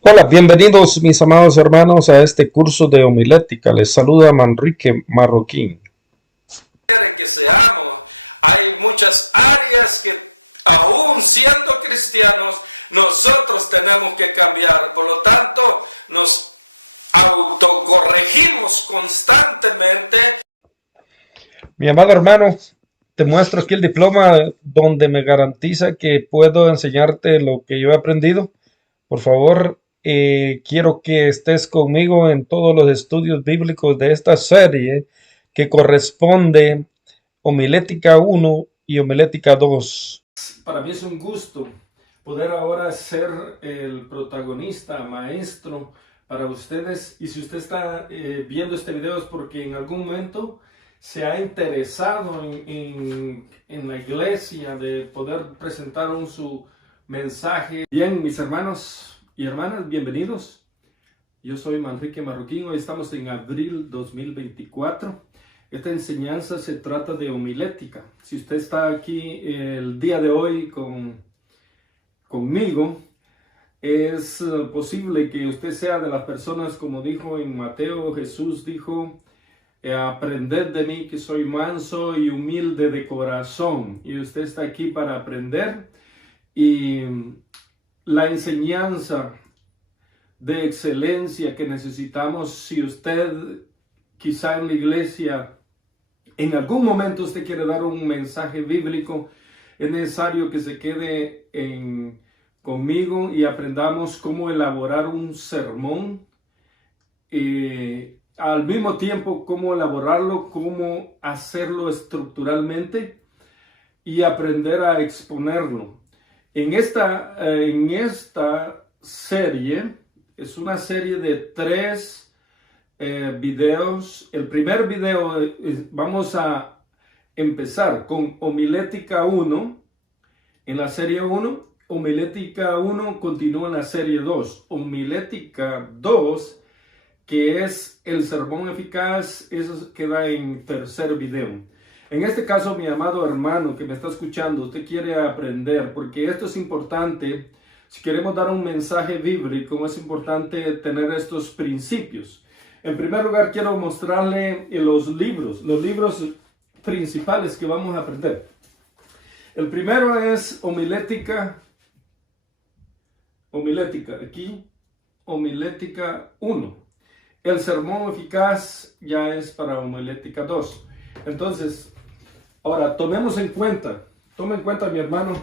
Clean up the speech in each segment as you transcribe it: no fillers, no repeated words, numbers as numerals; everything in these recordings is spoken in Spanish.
Hola, bienvenidos mis amados hermanos a este curso de homilética. Les saluda Manrique Marroquín. Que seamos, hay muchas áreas que aún siendo cristianos nosotros tenemos que cambiar, por lo tanto nos autocorregimos constantemente. Mi amado hermano, te muestro aquí el diploma donde me garantiza que puedo enseñarte lo que yo he aprendido. Por favor, quiero que estés conmigo en todos los estudios bíblicos de esta serie que corresponde homilética 1 y homilética 2. Para mí es un gusto poder ahora ser el protagonista, maestro para ustedes. Y si usted está viendo este video es porque en algún momento se ha interesado en la iglesia de poder presentar su mensaje. Bien, mis hermanos y hermanas, bienvenidos. Yo soy Manrique Marroquín. Hoy estamos en abril 2024. Esta enseñanza se trata de homilética. Si usted está aquí el día de hoy conmigo, es posible que usted sea de las personas, como dijo en Mateo, Jesús dijo: aprended de mí que soy manso y humilde de corazón. Y usted está aquí para aprender. Y la enseñanza de excelencia que necesitamos, si usted quizá en la iglesia en algún momento usted quiere dar un mensaje bíblico, es necesario que se quede conmigo y aprendamos cómo elaborar un sermón. Al mismo tiempo, cómo elaborarlo, cómo hacerlo estructuralmente y aprender a exponerlo. En esta serie, es una serie de 3 videos. El primer video vamos a empezar con homilética 1 en la serie 1. Homilética 1 continúa en la serie 2. Homilética 2, que es el sermón eficaz, eso queda en tercer video. En este caso, mi amado hermano que me está escuchando, usted quiere aprender, porque esto es importante. Si queremos dar un mensaje bíblico, es importante tener estos principios. En primer lugar, quiero mostrarle los libros principales que vamos a aprender. El primero es homilética, aquí, homilética 1. El sermón eficaz ya es para homilética 2. Entonces, ahora tome en cuenta, mi hermano,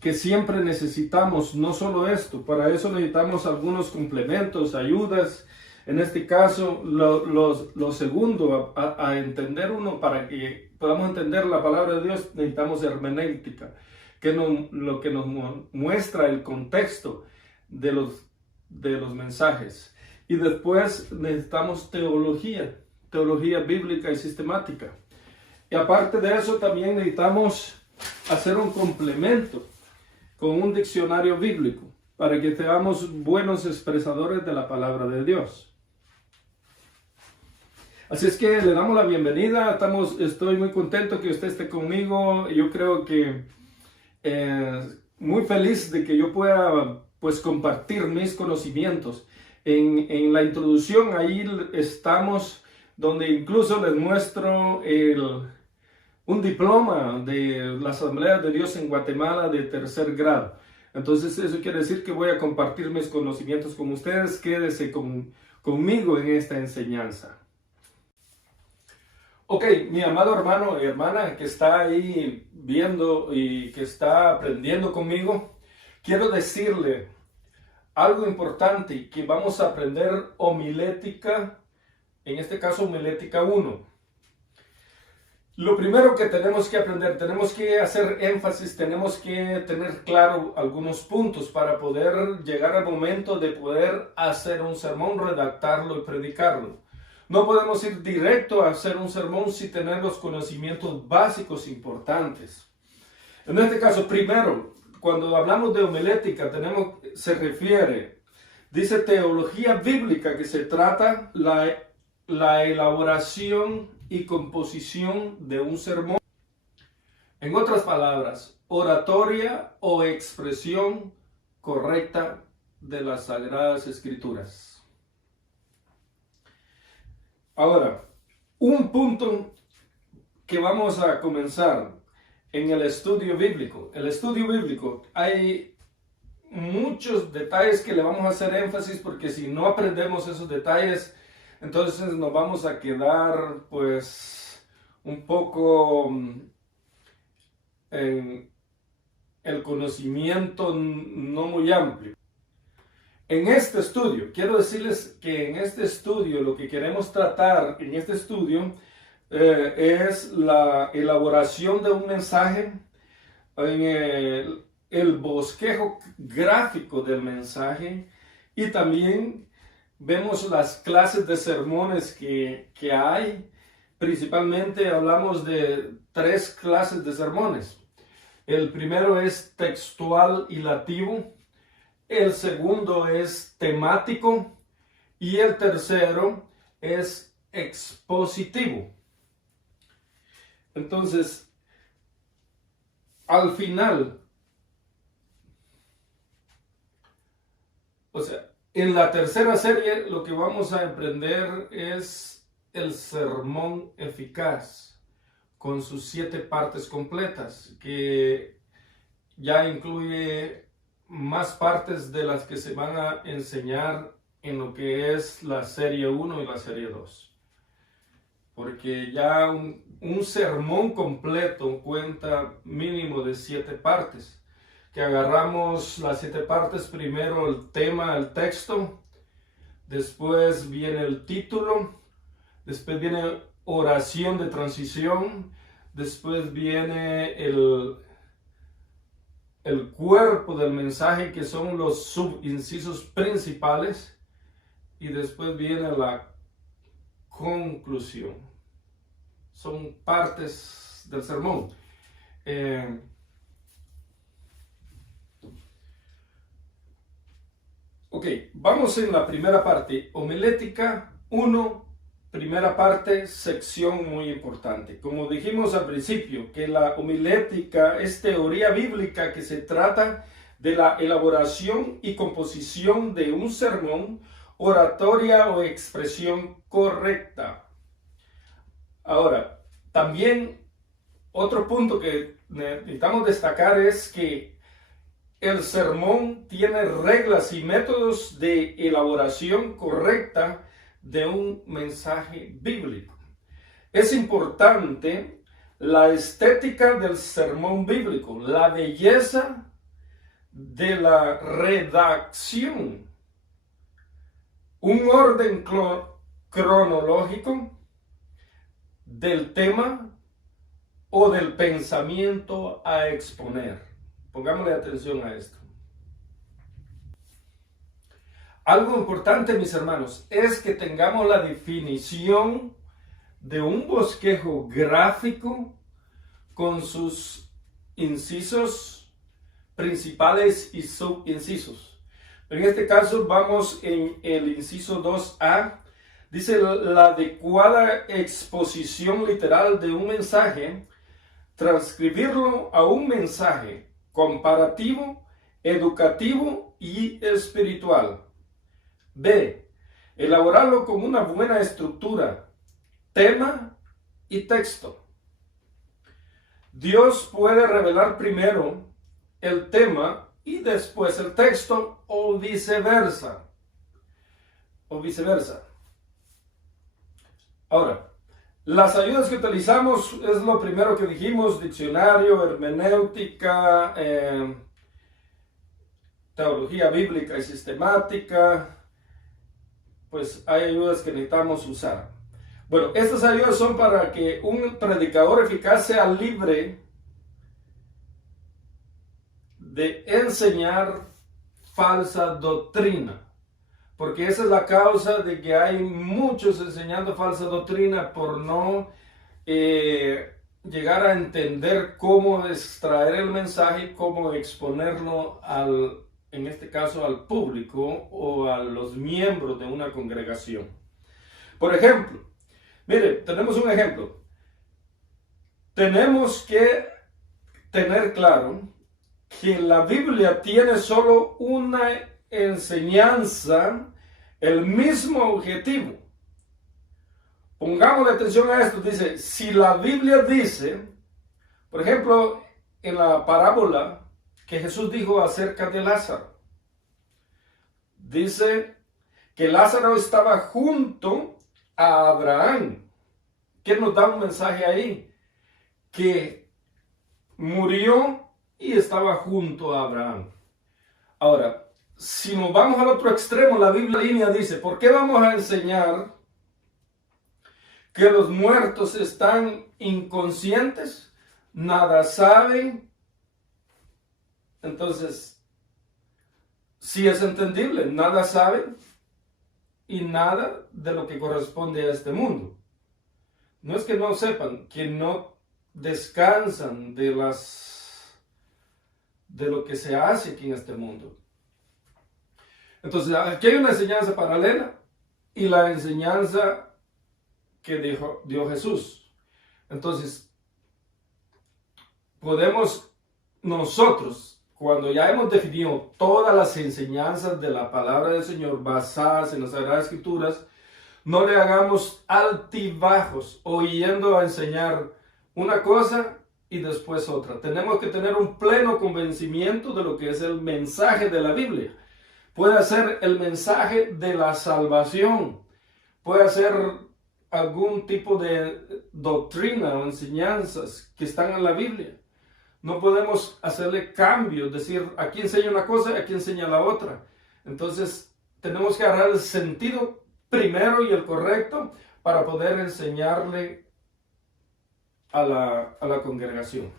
que siempre necesitamos no solo esto, para eso necesitamos algunos complementos, ayudas. En este caso, lo segundo, a entender para que podamos entender la palabra de Dios, necesitamos hermenéutica, lo que nos muestra el contexto de los mensajes. Y después necesitamos teología bíblica y sistemática. Y aparte de eso, también necesitamos hacer un complemento con un diccionario bíblico para que seamos buenos expresadores de la palabra de Dios. Así es que le damos la bienvenida. Estoy muy contento que usted esté conmigo. Yo creo que muy feliz de que yo pueda compartir mis conocimientos. En la introducción ahí estamos, donde incluso les muestro un diploma de la Asamblea de Dios en Guatemala de tercer grado. Entonces eso quiere decir que voy a compartir mis conocimientos con ustedes. Quédese conmigo en esta enseñanza. Ok, mi amado hermano y hermana que está ahí viendo y que está aprendiendo conmigo, quiero decirle algo importante, que vamos a aprender homilética, en este caso homilética 1. Lo primero que tenemos que aprender, tenemos que hacer énfasis, tenemos que tener claro algunos puntos para poder llegar al momento de poder hacer un sermón, redactarlo y predicarlo. No podemos ir directo a hacer un sermón sin tener los conocimientos básicos importantes. En este caso, primero, cuando hablamos de homilética, dice teología bíblica, que se trata la elaboración y composición de un sermón. En otras palabras, oratoria o expresión correcta de las Sagradas Escrituras. Ahora, un punto que vamos a comenzar en el estudio bíblico. El estudio bíblico, hay muchos detalles que le vamos a hacer énfasis, porque si no aprendemos esos detalles, entonces nos vamos a quedar pues un poco en el conocimiento no muy amplio. En este estudio, quiero decirles que en este estudio, lo que queremos tratar en este estudio es la elaboración de un mensaje, en el bosquejo gráfico del mensaje, y también vemos las clases de sermones que hay. Principalmente hablamos de 3 clases de sermones. El primero es textual y lativo, el segundo es temático y el tercero es expositivo. Entonces, al final, o sea, en la tercera serie lo que vamos a emprender es el sermón eficaz, con sus 7 partes completas, que ya incluye más partes de las que se van a enseñar en lo que es la serie 1 y la serie 2. Porque ya un sermón completo cuenta mínimo de 7 partes. Que agarramos las 7 partes, primero el tema, el texto, después viene el título, después viene oración de transición, después viene el cuerpo del mensaje, que son los subincisos principales, y después viene la conclusión. Son partes del sermón. Ok, vamos en la primera parte, homilética 1, primera parte, sección muy importante. Como dijimos al principio, que la homilética es teoría bíblica que se trata de la elaboración y composición de un sermón, oratoria o expresión correcta. Ahora, también otro punto que necesitamos destacar es que el sermón tiene reglas y métodos de elaboración correcta de un mensaje bíblico. Es importante la estética del sermón bíblico, la belleza de la redacción, un orden cronológico del tema o del pensamiento a exponer. Pongámosle atención a esto. Algo importante, mis hermanos, es que tengamos la definición de un bosquejo gráfico con sus incisos principales y subincisos. En este caso vamos en el inciso 2A. Dice: la adecuada exposición literal de un mensaje, transcribirlo a un mensaje comparativo, educativo y espiritual. B. Elaborarlo con una buena estructura, tema y texto. Dios puede revelar primero el tema y después el texto, o viceversa. Ahora, las ayudas que utilizamos es lo primero que dijimos: diccionario, hermenéutica, teología bíblica y sistemática. Pues hay ayudas que necesitamos usar. Bueno, estas ayudas son para que un predicador eficaz sea libre de enseñar falsa doctrina. Porque esa es la causa de que hay muchos enseñando falsa doctrina, por no llegar a entender cómo extraer el mensaje, cómo exponerlo en este caso al público o a los miembros de una congregación. Por ejemplo, mire, tenemos un ejemplo. Tenemos que tener claro que la Biblia tiene solo una enseñanza, el mismo objetivo. Pongamos atención a esto. Dice, si la Biblia dice, por ejemplo, en la parábola que Jesús dijo acerca de Lázaro, dice que Lázaro estaba junto a Abraham. ¿Qué nos da un mensaje ahí? Que murió y estaba junto a Abraham. Ahora, si nos vamos al otro extremo, la Biblia dice, ¿por qué vamos a enseñar que los muertos están inconscientes, nada saben? Entonces, sí es entendible, nada saben y nada de lo que corresponde a este mundo. No es que no sepan, que no descansan de lo que se hace aquí en este mundo. Entonces, aquí hay una enseñanza paralela y la enseñanza que dio Jesús. Entonces, podemos nosotros, cuando ya hemos definido todas las enseñanzas de la palabra del Señor basadas en las Sagradas Escrituras, no le hagamos altibajos o yendo a enseñar una cosa y después otra. Tenemos que tener un pleno convencimiento de lo que es el mensaje de la Biblia. Puede ser el mensaje de la salvación, puede ser algún tipo de doctrina o enseñanzas que están en la Biblia. No podemos hacerle cambios, decir aquí enseña una cosa y aquí enseña la otra. Entonces tenemos que agarrar el sentido primero y el correcto para poder enseñarle a la congregación.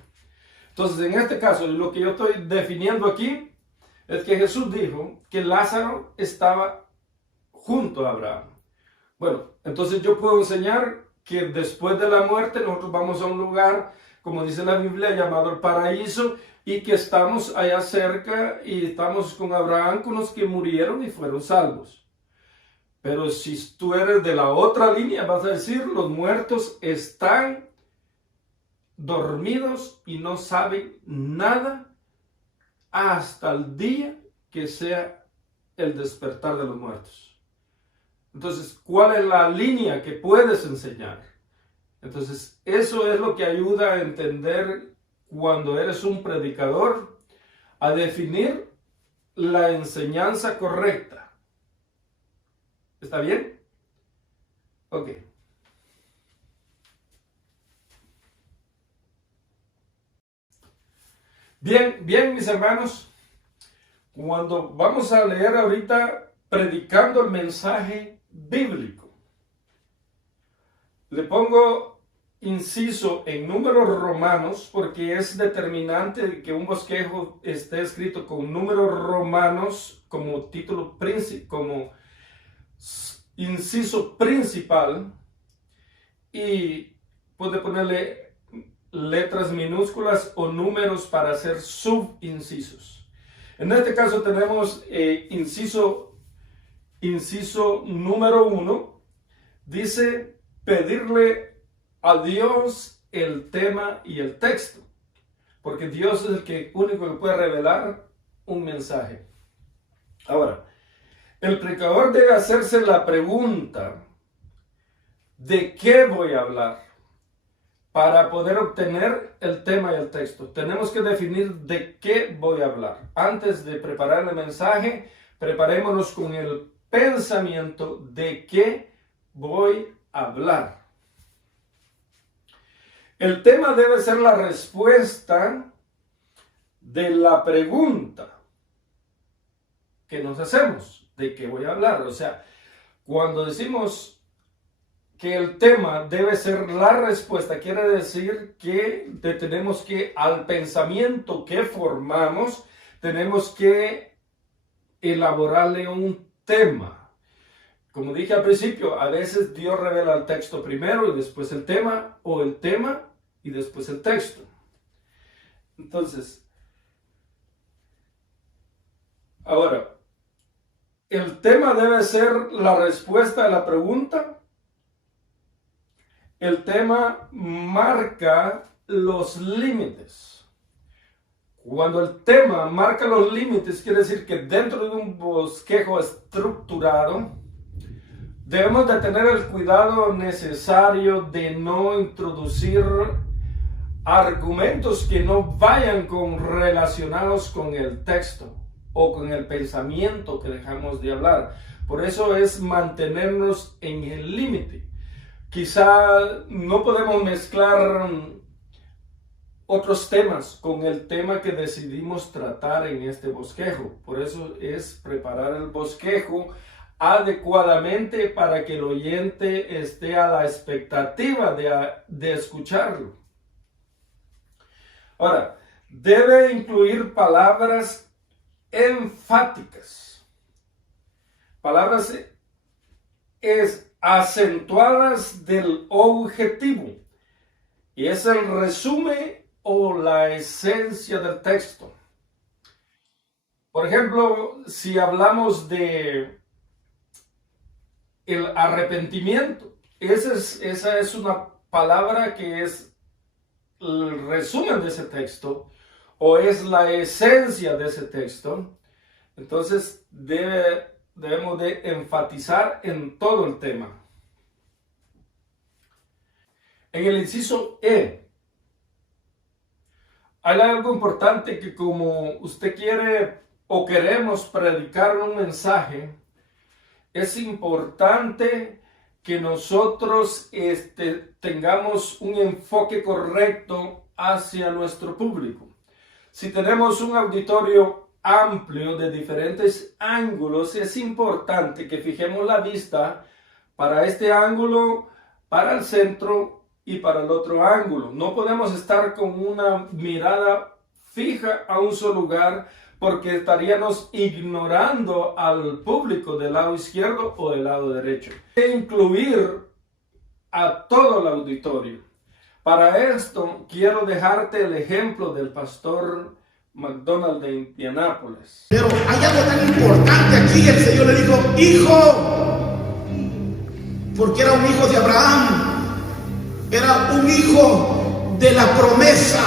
Entonces, en este caso, lo que yo estoy definiendo aquí es que Jesús dijo que Lázaro estaba junto a Abraham. Bueno, entonces yo puedo enseñar que después de la muerte nosotros vamos a un lugar, como dice la Biblia, llamado el paraíso, y que estamos allá cerca y estamos con Abraham, con los que murieron y fueron salvos. Pero si tú eres de la otra línea, vas a decir, los muertos están dormidos y no saben nada hasta el día que sea el despertar de los muertos. Entonces, ¿cuál es la línea que puedes enseñar? Entonces, eso es lo que ayuda a entender cuando eres un predicador, a definir la enseñanza correcta. ¿Está bien? Ok. Bien, mis hermanos, cuando vamos a leer ahorita predicando el mensaje bíblico, le pongo inciso en números romanos porque es determinante que un bosquejo esté escrito con números romanos como título principal, como inciso principal, y puede ponerle letras minúsculas o números para hacer subincisos. En este caso tenemos inciso número 1, dice pedirle a Dios el tema y el texto, porque Dios es el único que puede revelar un mensaje. Ahora, el predicador debe hacerse la pregunta: ¿de qué voy a hablar? Para poder obtener el tema y el texto, tenemos que definir de qué voy a hablar. Antes de preparar el mensaje, preparémonos con el pensamiento de qué voy a hablar. El tema debe ser la respuesta de la pregunta que nos hacemos, de qué voy a hablar. O sea, cuando decimos que el tema debe ser la respuesta, quiere decir que tenemos que, al pensamiento que formamos, tenemos que elaborarle un tema. Como dije al principio, a veces Dios revela el texto primero y después el tema, o el tema y después el texto. Entonces, ahora, el tema debe ser la respuesta a la pregunta. El tema marca los límites. Cuando el tema marca los límites, quiere decir que dentro de un bosquejo estructurado, debemos de tener el cuidado necesario de no introducir argumentos que no vayan relacionados con el texto o con el pensamiento que dejamos de hablar. Por eso es mantenernos en el límite. Quizá no podemos mezclar otros temas con el tema que decidimos tratar en este bosquejo. Por eso es preparar el bosquejo adecuadamente para que el oyente esté a la expectativa de escucharlo. Ahora, debe incluir palabras enfáticas, palabras acentuadas del objetivo, y es el resumen o la esencia del texto. Por ejemplo, si hablamos de el arrepentimiento, esa es una palabra que es el resumen de ese texto o es la esencia de ese texto. Entonces debemos de enfatizar en todo el tema. En el inciso E, hay algo importante que como usted quiere o queremos predicar un mensaje, es importante que nosotros tengamos un enfoque correcto hacia nuestro público. Si tenemos un auditorio amplio de diferentes ángulos, es importante que fijemos la vista para este ángulo, para el centro y para el otro ángulo. No podemos estar con una mirada fija a un solo lugar porque estaríamos ignorando al público del lado izquierdo o del lado derecho. Hay que incluir a todo el auditorio. Para esto quiero dejarte el ejemplo del pastor McDonald de Indianápolis. Pero hay algo tan importante aquí. El Señor le dijo, hijo, porque era un hijo de Abraham. Era un hijo de la promesa.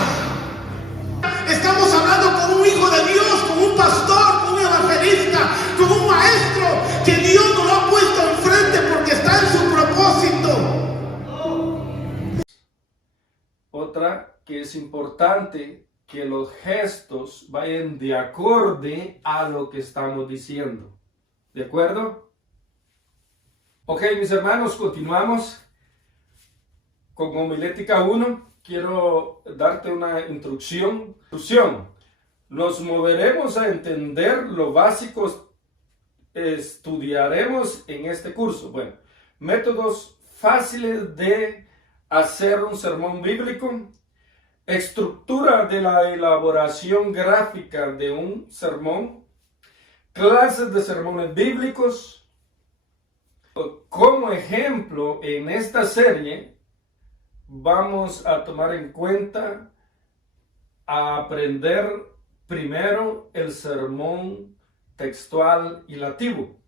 Estamos hablando con un hijo de Dios, con un pastor, con un evangelista, con un maestro que Dios nos lo ha puesto enfrente porque está en su propósito. Otra que es importante, que los gestos vayan de acorde a lo que estamos diciendo. ¿De acuerdo? Ok, mis hermanos, continuamos con homilética 1. Quiero darte una instrucción. Nos moveremos a entender lo básico. Estudiaremos en este curso. Bueno, métodos fáciles de hacer un sermón bíblico. Estructura de la elaboración gráfica de un sermón. Clases de sermones bíblicos. Como ejemplo, en esta serie vamos a tomar en cuenta a aprender primero el sermón textual y lativo.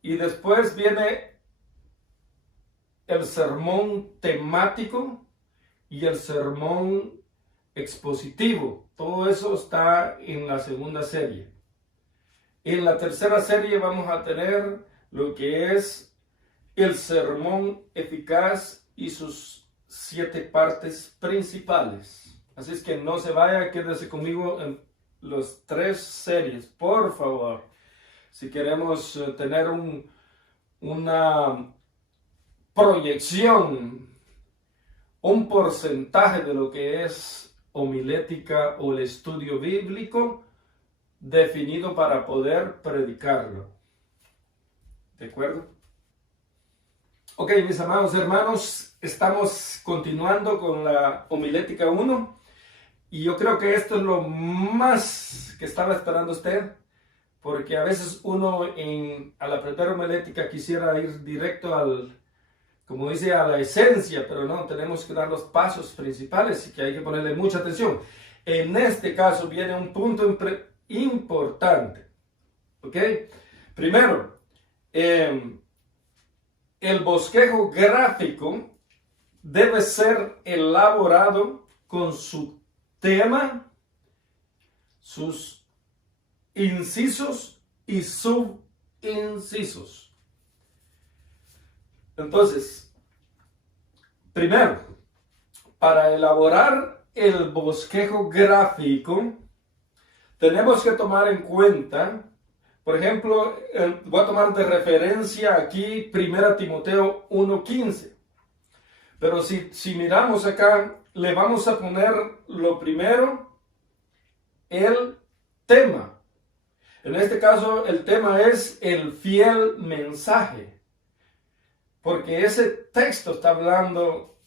Y después viene el sermón temático y el sermón expositivo. Todo eso está en la segunda serie. En la tercera serie vamos a tener lo que es el sermón eficaz y sus 7 partes principales. Así es que no se vaya, quédese conmigo en las 3 series, por favor. Si queremos tener una proyección, un porcentaje de lo que es homilética o el estudio bíblico definido para poder predicarlo. ¿De acuerdo? Ok, mis amados hermanos, estamos continuando con la homilética 1 y yo creo que esto es lo más que estaba esperando usted, porque a veces uno al aprender homilética quisiera ir directo como dice, a la esencia, pero no, tenemos que dar los pasos principales y que hay que ponerle mucha atención. En este caso viene un punto importante, ¿ok? Primero, el bosquejo gráfico debe ser elaborado con su tema sus incisos y subincisos. Entonces, primero, para elaborar el bosquejo gráfico, tenemos que tomar en cuenta, por ejemplo, voy a tomar de referencia aquí 1 Timoteo 1:15. Pero si miramos acá, le vamos a poner lo primero, el tema. En este caso, el tema es el fiel mensaje. Porque ese texto está hablando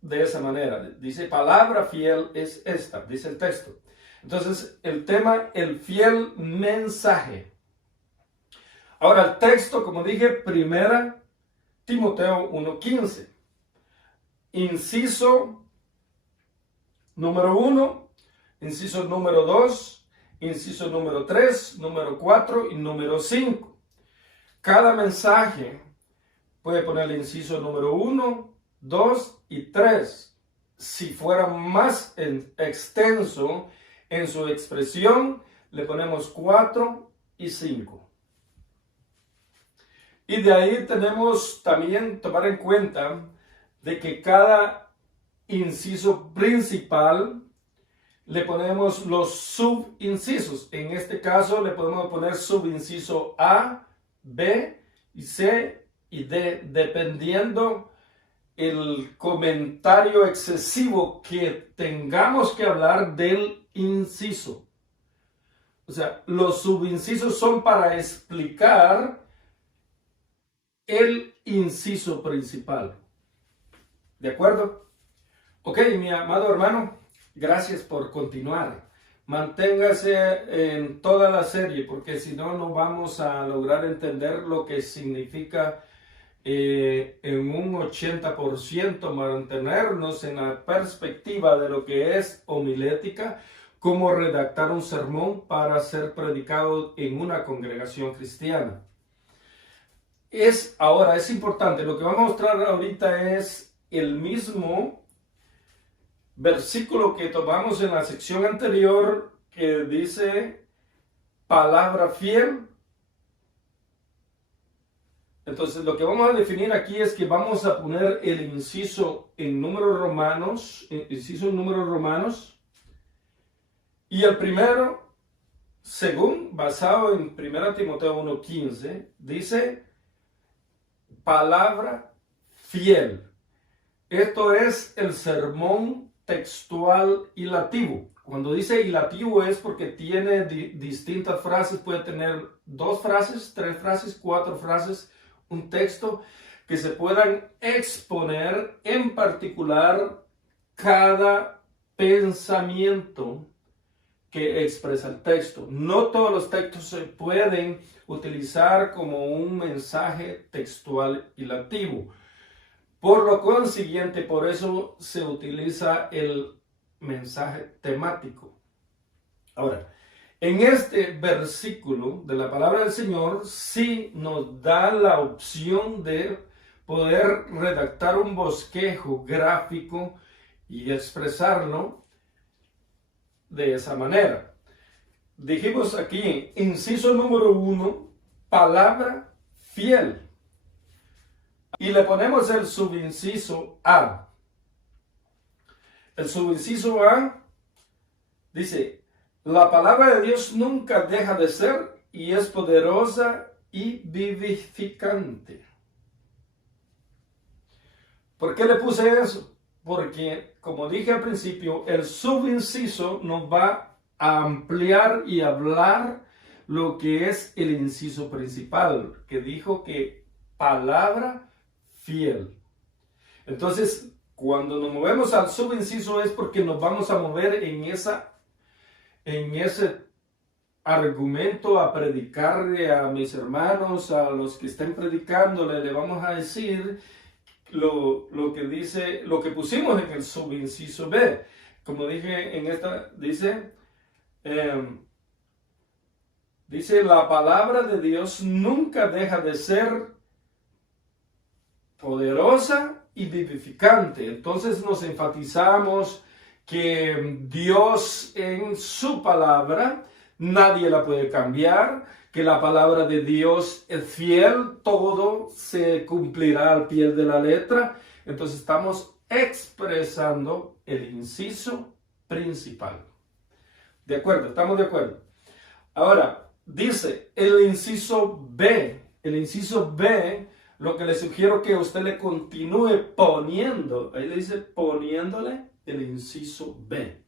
de esa manera. Dice, palabra fiel es esta, dice el texto. Entonces, el tema, el fiel mensaje. Ahora, el texto, como dije, 1 Timoteo 1:15. Inciso número 1, inciso número 2, inciso número 3, número 4 y número 5. Cada mensaje puede poner el inciso número 1, 2 y 3. Si fuera más extenso en su expresión, le ponemos 4 y 5. Y de ahí tenemos también tomar en cuenta de que cada inciso principal le ponemos los subincisos. En este caso le podemos poner subinciso A, B, y C y D, dependiendo el comentario excesivo que tengamos que hablar del inciso. O sea, los subincisos son para explicar el inciso principal. ¿De acuerdo? Ok, mi amado hermano, gracias por continuar. Manténgase en toda la serie, porque si no, no vamos a lograr entender lo que significa en un 80% mantenernos en la perspectiva de lo que es homilética, cómo redactar un sermón para ser predicado en una congregación cristiana. Ahora es importante, lo que vamos a mostrar ahorita es el mismo versículo que tomamos en la sección anterior, que dice palabra fiel. Entonces lo que vamos a definir aquí es que vamos a poner el inciso en números romanos, y el primero, según basado en 1 Timoteo 1:15, dice palabra fiel. Esto es el sermón textual hilativo. Cuando dice hilativo es porque tiene distintas frases, puede tener 2 frases, 3 frases, 4 frases, un texto que se puedan exponer en particular cada pensamiento que expresa el texto. No todos los textos se pueden utilizar como un mensaje textual hilativo. Por lo consiguiente, por eso se utiliza el mensaje temático. Ahora, en este versículo de la palabra del Señor, sí nos da la opción de poder redactar un bosquejo gráfico y expresarlo de esa manera. Dijimos aquí, inciso número 1, palabra fiel. Y le ponemos el subinciso A. El subinciso A dice, la palabra de Dios nunca deja de ser y es poderosa y vivificante. ¿Por qué le puse eso? Porque, como dije al principio, el subinciso nos va a ampliar y hablar lo que es el inciso principal, que dijo que palabra fiel. Entonces, cuando nos movemos al subinciso es porque nos vamos a mover en ese argumento a predicarle a mis hermanos, a los que estén predicándole, le vamos a decir lo que dice, lo que pusimos en el subinciso B. Como dije en esta, dice, la palabra de Dios nunca deja de ser poderosa y vivificante. Entonces nos enfatizamos que Dios en su palabra nadie la puede cambiar, que la palabra de Dios es fiel, todo se cumplirá al pie de la letra. Entonces estamos expresando el inciso principal. ¿De acuerdo? ¿Estamos de acuerdo? Ahora, dice el inciso B. El inciso B, lo que le sugiero que usted le continúe poniendo, ahí le dice poniéndole el inciso B.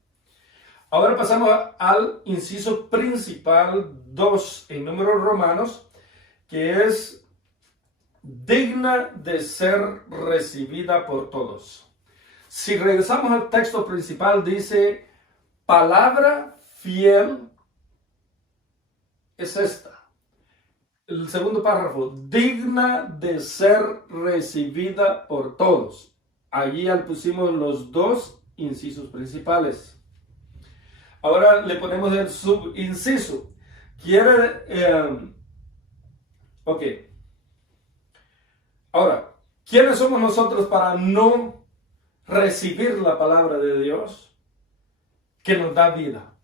Ahora pasamos al inciso principal 2 en números romanos, que es digna de ser recibida por todos. Si regresamos al texto principal, dice palabra fiel es esta. El segundo párrafo, digna de ser recibida por todos. Allí pusimos los dos incisos principales. Ahora le ponemos el subinciso. Ok. Ahora, ¿quiénes somos nosotros para no recibir la palabra de Dios que nos da vida?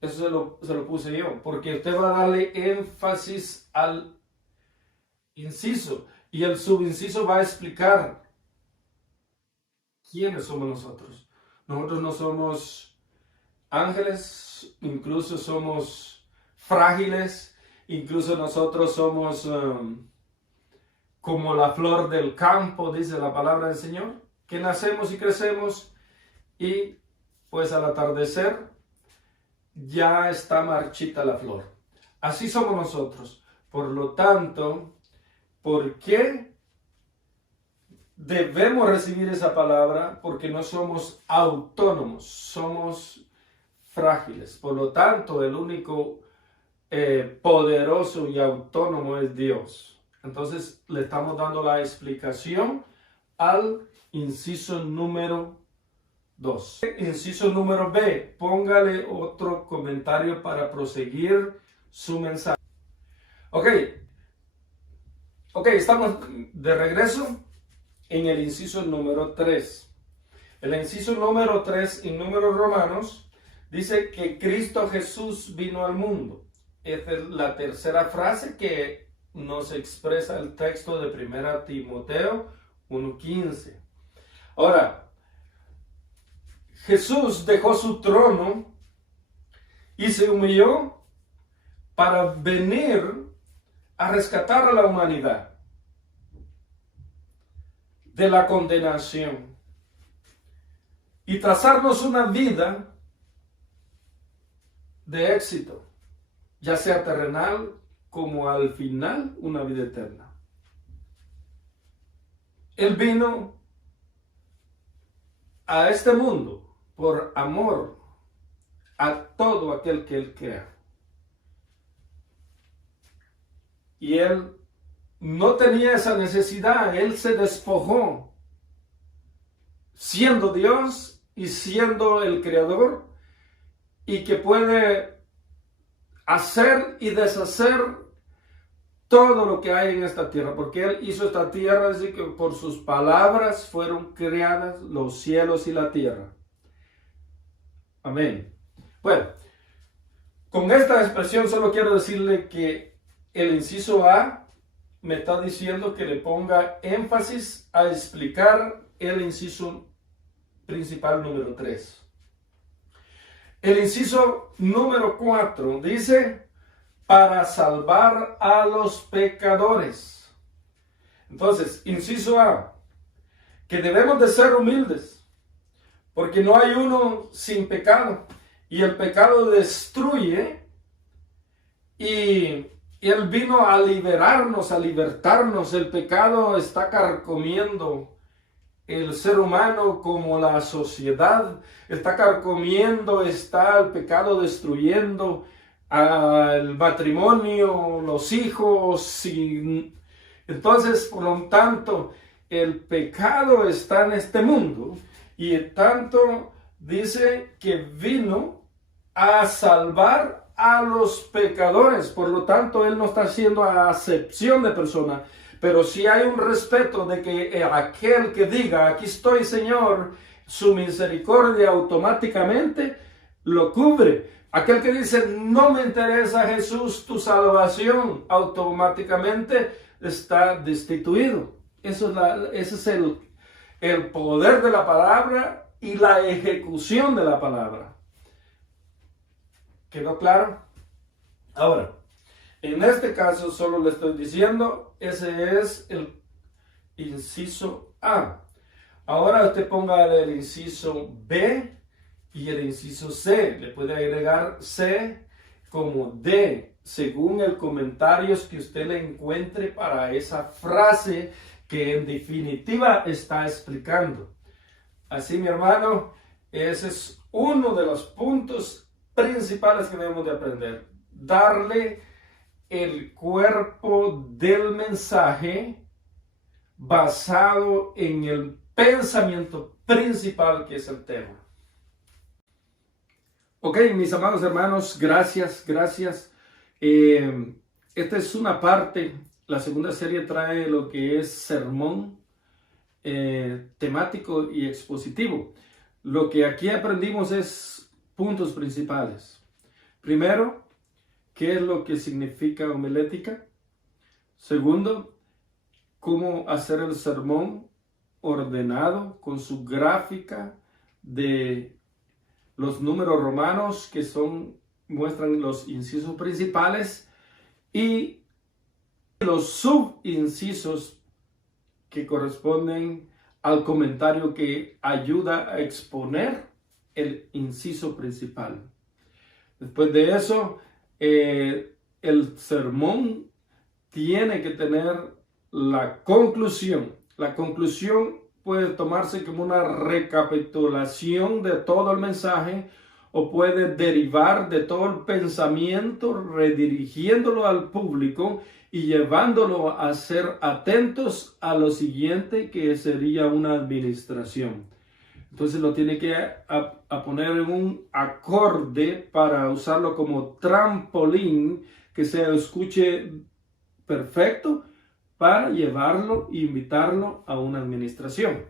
Eso se lo puse yo, porque usted va a darle énfasis al inciso y el subinciso va a explicar quiénes somos nosotros. Nosotros no somos ángeles, incluso somos frágiles, incluso nosotros somos como la flor del campo, dice la palabra del Señor, que nacemos y crecemos y pues al atardecer ya está marchita la flor. Así somos nosotros. Por lo tanto, ¿por qué debemos recibir esa palabra? Porque no somos autónomos, somos frágiles. Por lo tanto, el único poderoso y autónomo es Dios. Entonces, le estamos dando la explicación al inciso número 2. Inciso número B, póngale otro comentario para proseguir su mensaje. Ok, estamos de regreso en el inciso número 3. El inciso número 3 en números romanos dice que Cristo Jesús vino al mundo. Esta es la tercera frase que nos expresa el texto de 1 Timoteo 1:15. Ahora, Jesús dejó su trono y se humilló para venir a rescatar a la humanidad de la condenación y trazarnos una vida de éxito, ya sea terrenal como al final una vida eterna. Él vino a este mundo por amor a todo aquel que Él crea. Y Él no tenía esa necesidad, Él se despojó, siendo Dios y siendo el Creador, y que puede hacer y deshacer todo lo que hay en esta tierra, porque Él hizo esta tierra, así que por sus palabras fueron creadas los cielos y la tierra. Amén. Bueno, con esta expresión solo quiero decirle que el inciso A me está diciendo que le ponga énfasis a explicar el inciso principal número 3. El inciso número 4 dice, para salvar a los pecadores. Entonces, inciso A, que debemos de ser humildes, porque no hay uno sin pecado, y el pecado destruye, y Él vino a liberarnos, a libertarnos. El pecado está carcomiendo el ser humano como la sociedad, está carcomiendo, está el pecado destruyendo al matrimonio, los hijos, entonces por lo tanto el pecado está en este mundo y tanto dice que vino a salvar a los pecadores. Por lo tanto Él no está haciendo acepción de persona, pero sí hay un respeto de que aquel que diga aquí estoy Señor, su misericordia automáticamente lo cubre. Aquel que dice, no me interesa Jesús, tu salvación, automáticamente está destituido. Ese es el poder de la palabra y la ejecución de la palabra. ¿Quedó claro? Ahora, en este caso solo le estoy diciendo, ese es el inciso A. Ahora usted ponga el inciso B y el inciso C. Le puede agregar C como D, según el comentario que usted le encuentre para esa frase que en definitiva está explicando. Así, mi hermano, ese es uno de los puntos principales que debemos de aprender. Darle el cuerpo del mensaje basado en el pensamiento principal que es el tema. Ok, mis amados hermanos, gracias. Esta es una parte. La segunda serie trae lo que es sermón temático y expositivo. Lo que aquí aprendimos es puntos principales. Primero, ¿qué es lo que significa homilética? Segundo, cómo hacer el sermón ordenado con su gráfica de los números romanos que muestran los incisos principales y los subincisos que corresponden al comentario que ayuda a exponer el inciso principal. Después de eso, el sermón tiene que tener la conclusión. La conclusión puede tomarse como una recapitulación de todo el mensaje o puede derivar de todo el pensamiento, redirigiéndolo al público y llevándolo a ser atentos a lo siguiente, que sería una administración. Entonces lo tiene que poner en un acorde para usarlo como trampolín, que se escuche perfecto para llevarlo e invitarlo a una administración.